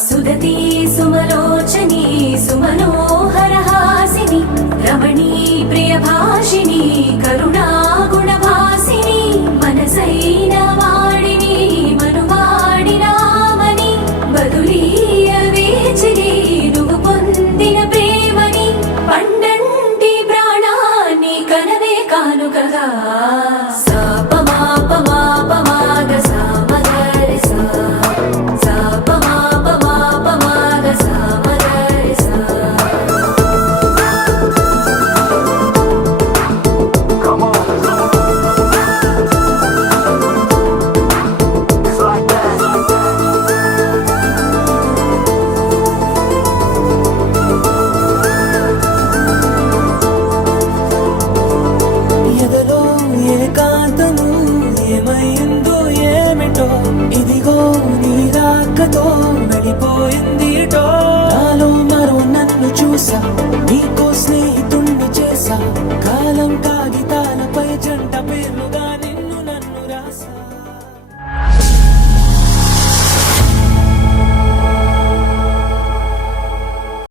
సుదతి సుమలోచని సుమనోహర హాసిని రమణీ ప్రియభాషిణి కరుణా గుణభాసిని మనసైన వాడిని మనువాడినామని బదులీయ వేచిని నువ్వు పొందిన ప్రేమని పండంటి ప్రాణాన్ని కనవే కానుకగా ఏకాంతము ఏమైందో ఏమిటో ఇదిగో నీ రాకతో నడిపో